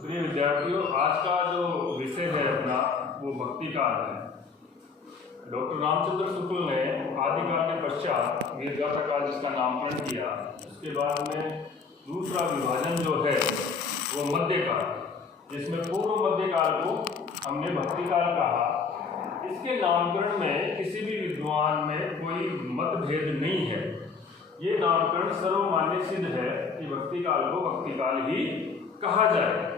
प्रिय विद्यार्थियों, आज का जो विषय है अपना वो भक्ति काल है। डॉक्टर रामचंद्र शुक्ल ने आदिकाल के पश्चात वेदगाथा काल जिसका नामकरण किया, उसके बाद में दूसरा विभाजन जो है वो मध्यकाल, जिसमें पूर्व मध्यकाल को हमने भक्ति काल कहा। इसके नामकरण में किसी भी विद्वान में कोई मतभेद नहीं है। ये नामकरण सर्वमान्य सिद्ध है कि भक्ति काल को भक्ति काल ही कहा जाए।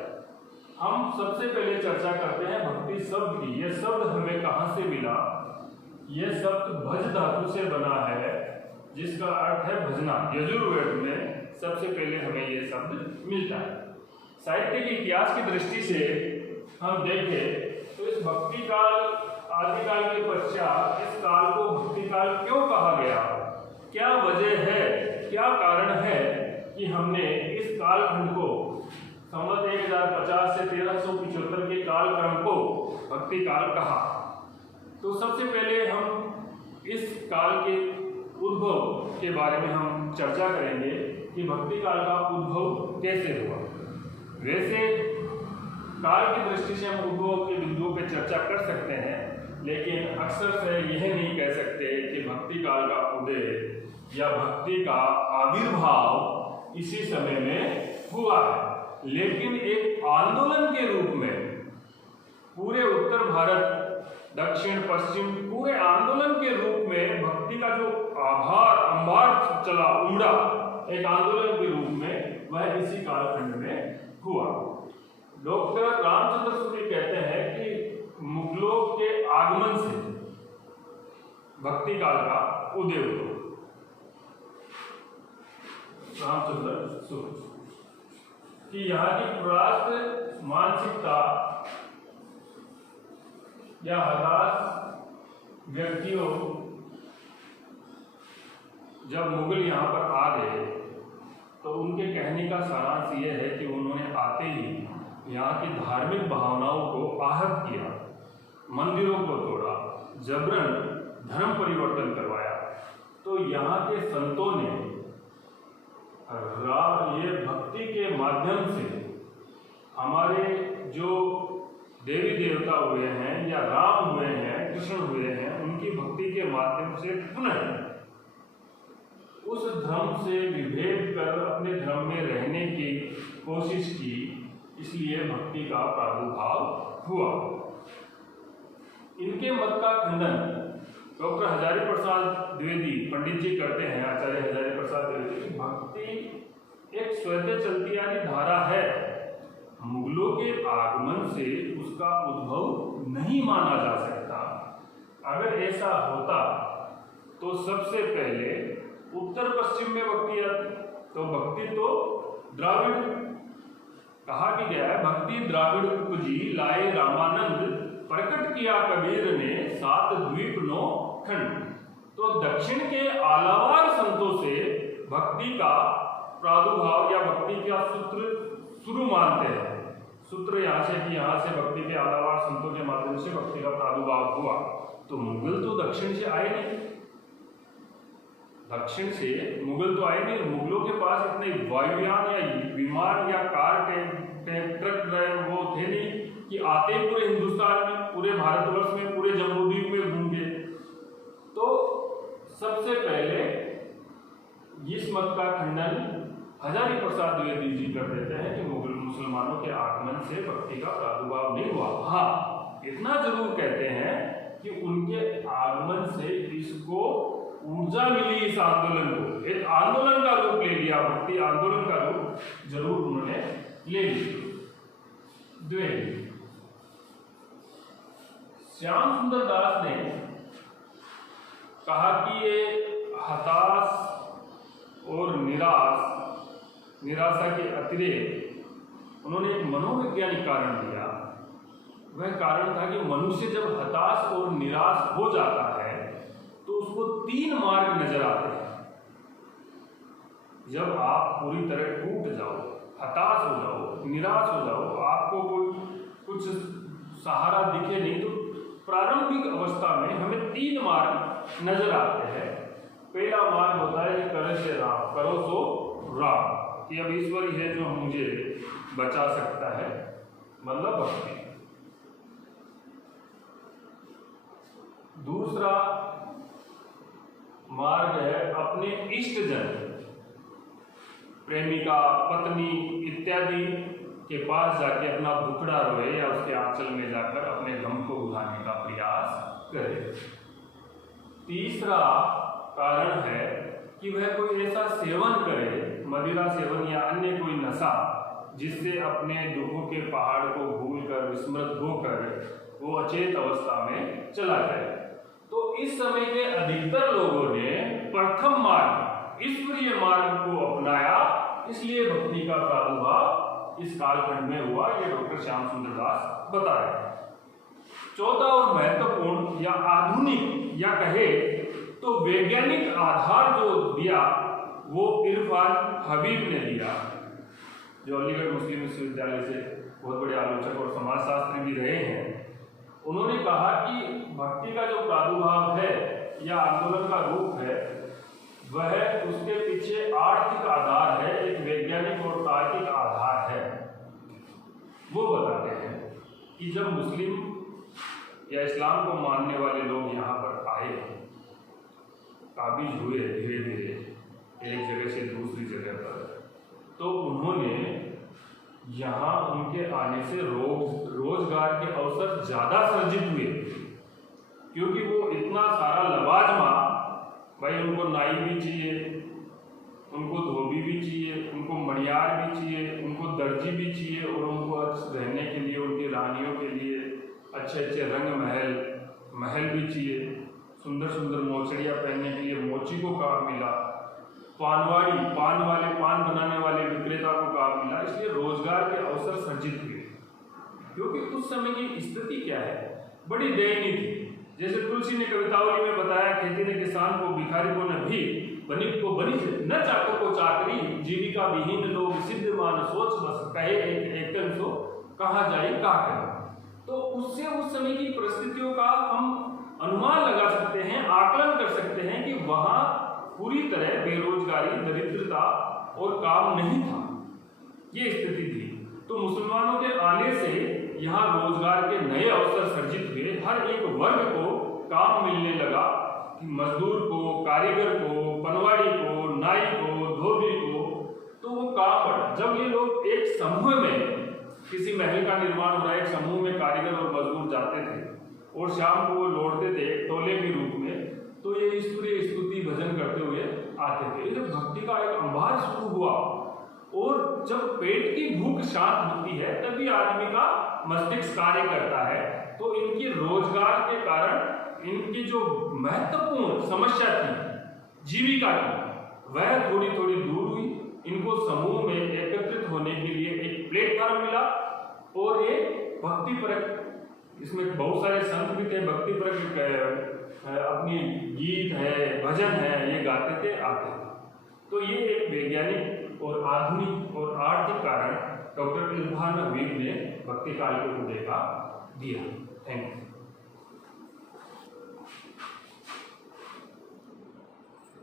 हम सबसे पहले चर्चा करते हैं भक्ति शब्द की। यह शब्द हमें कहाँ से मिला? यह शब्द भज धातु से बना है, जिसका अर्थ है भजना। यजुर्वेद में सबसे पहले हमें यह शब्द मिलता है। साहित्य के इतिहास की दृष्टि से हम देखें तो इस भक्ति काल, आदिकाल के पश्चात इस काल को भक्ति काल क्यों कहा गया? क्या वजह है, क्या कारण है कि हमने इस कालखंड को संवत 1050 से 1375 के कालक्रम को भक्ति काल कहा? तो सबसे पहले हम इस काल के उद्भव के बारे में हम चर्चा करेंगे कि भक्ति काल का उद्भव कैसे हुआ। वैसे काल की दृष्टि से हम उद्भव के बिंदुओं पर चर्चा कर सकते हैं, लेकिन अक्सर से यह नहीं कह सकते कि भक्ति काल का उदय या भक्ति का आविर्भाव इसी समय में हुआ है। लेकिन एक आंदोलन के रूप में पूरे उत्तर भारत, दक्षिण पश्चिम, पूरे आंदोलन के रूप में भक्ति का जो अंबार चला, उमड़ा एक आंदोलन के रूप में, वह इसी कालखंड में हुआ। डॉक्टर रामचंद्र शुक्ल कहते हैं कि मुगलों के आगमन से भक्ति काल का उदय हुआ। रामचंद्र शुक्ल कि यहाँ की परास्त मानसिकता या हताश व्यक्तियों जब मुगल यहाँ पर आ गए तो उनके कहने का सारांश यह है कि उन्होंने आते ही यहाँ की धार्मिक भावनाओं को आहत किया, मंदिरों को तोड़ा, जबरन धर्म परिवर्तन करवाया। तो यहाँ के संतों ने ये भक्ति के माध्यम से हमारे जो देवी देवता हुए हैं या राम हुए हैं, कृष्ण हुए हैं, उनकी भक्ति के माध्यम से पुनः उस धर्म से विभेद कर अपने धर्म में रहने की कोशिश की, इसलिए भक्ति का प्रादुर्भाव हुआ। इनके मत का खंडन डॉक्टर हजारी प्रसाद द्विवेदी पंडित जी करते हैं। आचार्य हजारी प्रसाद द्विवेदी, भक्ति एक स्वतः चलती वाली धारा है, मुगलों के आगमन से उसका उद्भव नहीं माना जा सकता। अगर ऐसा होता तो सबसे पहले उत्तर पश्चिम में भक्ति आती, तो भक्ति तो द्राविड़ कहा भी गया है। भक्ति द्राविड़ उपजी लाए रामानंद, प्रकट किया कबीर ने 7 द्वीप 9 खंड। तो दक्षिण के आलावार संतों से भक्ति का प्रादुर्भाव या भक्ति का सूत्र शुरू मानते हैं। सूत्र यहाँ से कि यहाँ से भक्ति के आलावार संतों के माध्यम से भक्ति का प्रादुर्भाव हुआ। तो मुगल तो दक्षिण से आए नहीं, दक्षिण से मुगल तो आए नहीं। मुगलों के पास इतने वायुयान या विमान या कार ट्रक वो थे नहीं कि आते ही पूरे हिंदुस्तान में, पूरे भारतवर्ष में, पूरे जम्बूद्वीप में घूम गए। तो सबसे पहले इस मत का खंडन हजारी प्रसाद द्विवेदी जी कर देते हैं कि मुगल मुसलमानों के आगमन से भक्ति का प्रादुर्भाव नहीं हुआ। हाँ, इतना जरूर कहते हैं कि उनके आगमन से इसको ऊर्जा मिली, इस आंदोलन को एक आंदोलन का रूप ले लिया, भक्ति आंदोलन का रूप जरूर उन्होंने ले लिया। द्विवेदी श्याम सुंदर दास ने कहा कि ये हताश और निराशा के अतिरिक्त उन्होंने एक मनोवैज्ञानिक कारण दिया। वह कारण था कि मनुष्य जब हताश और निराश हो जाता है तो उसको 3 मार्ग नजर आते हैं। जब आप पूरी तरह टूट जाओ, हताश हो जाओ, निराश हो जाओ, आपको कुछ सहारा दिखे नहीं, तो प्रारंभिक अवस्था में हमें 3 मार्ग नजर आते हैं। पहला मार्ग होता है करो से राम, करो सो राम। कि अब ईश्वर ही है जो मुझे बचा सकता है, मतलब भक्ति। दूसरा मार्ग है अपने इष्ट जन, प्रेमिका, पत्नी इत्यादि के पास जाके अपना दुखड़ा रोए या उसके आंचल में जाकर अपने गम को बुझाने का प्रयास करे। तीसरा कारण है कि वह कोई ऐसा सेवन करे, मदिरा सेवन या अन्य कोई नशा, जिससे अपने दुखों के पहाड़ को भूलकर विस्मृत होकर वो अचेत अवस्था में चला जाए। तो इस समय के अधिकतर लोगों ने प्रथम मार्ग, ईश्वरीय मार्ग को अपनाया, इसलिए भक्ति का प्रादुर्भाव इस कालखंड में हुआ, ये डॉक्टर श्याम सुंदर दास बता रहे हैं। चौथा और महत्वपूर्ण या आधुनिक या कहे तो वैज्ञानिक आधार जो दिया वो इरफान हबीब ने दिया, जो अलीगढ़ मुस्लिम विश्वविद्यालय से बहुत बड़े आलोचक और समाजशास्त्री भी रहे हैं। उन्होंने कहा कि भक्ति का जो प्रादुर्भाव है या आंदोलन का रूप है, वह उसके पीछे आर्थिक आधार है, एक वैज्ञानिक और तार्किक आधार है। वो बताते हैं कि जब मुस्लिम या इस्लाम को मानने वाले लोग यहाँ पर आए, काबिज हुए धीरे धीरे एक जगह से दूसरी जगह पर, तो उन्होंने यहाँ उनके आने से रोजगार के अवसर ज़्यादा सर्जित हुए, क्योंकि वो इतना सारा लवाजमा, भाई उनको नाई भी चाहिए, उनको धोबी भी चाहिए, उनको मणियार भी चाहिए, उनको दर्जी भी चाहिए, और उनको रहने के लिए उनकी रानियों के लिए अच्छे अच्छे रंग महल भी चाहिए, सुंदर सुंदर मोचड़ियाँ पहनने के लिए मोची को काम मिला, पानवाड़ी पान बनाने वाले विक्रेता को काम मिला, इसलिए रोजगार के अवसर सर्जित हुए। क्योंकि उस समय की स्थिति क्या है, बड़ी दयनीय थी। जैसे तुलसी ने कवितावली में बताया, खेती ने किसान को, भिखारी को न भी, बनिक को बनिज, न चाकर को चाकरी, जीविका विहीन लोग सिद्ध मान सोच बस, कहे एक सो कहा जाए का करे। तो उससे उस समय की परिस्थितियों का हम अनुमान लगा सकते हैं, आकलन कर सकते हैं कि वहाँ पूरी तरह बेरोजगारी, दरिद्रता और काम नहीं था, ये स्थिति थी। तो मुसलमानों के आने से यहाँ रोजगार के नए अवसर सर्जित हुए, हर एक वर्ग को काम मिलने लगा, मजदूर को, कारीगर को, पनवाड़ी को, नाई को, धोबी को, तो वो काम बढ़ा। जब ये लोग एक समूह में, किसी महल का निर्माण हो रहा है, एक समूह में कारीगर और मजदूर जाते थे और शाम को वो लौटते थे टोले के रूप में, तो ये ईश्वरीय स्तुति भजन करते हुए आते थे। जब भक्ति का एक अंबार शुरू हुआ, और जब पेट की भूख शांत होती है तभी आदमी का मस्तिष्क कार्य करता है। तो इनकी रोजगार के कारण इनकी जो महत्वपूर्ण समस्या थी जीविका की, वह थोड़ी थोड़ी दूर हुई। इनको समूह में एकत्रित होने के लिए एक प्लेटफॉर्म मिला, और ये भक्ति परक, इसमें बहुत सारे संत भी थे, भक्ति परक अपनी गीत है, भजन है, ये गाते थे, आते थे। तो ये एक वैज्ञानिक और आधुनिक और आर्थिक कारण डॉक्टर इरफान हबीब ने भक्ति काल के उदय का दिया। Thank you.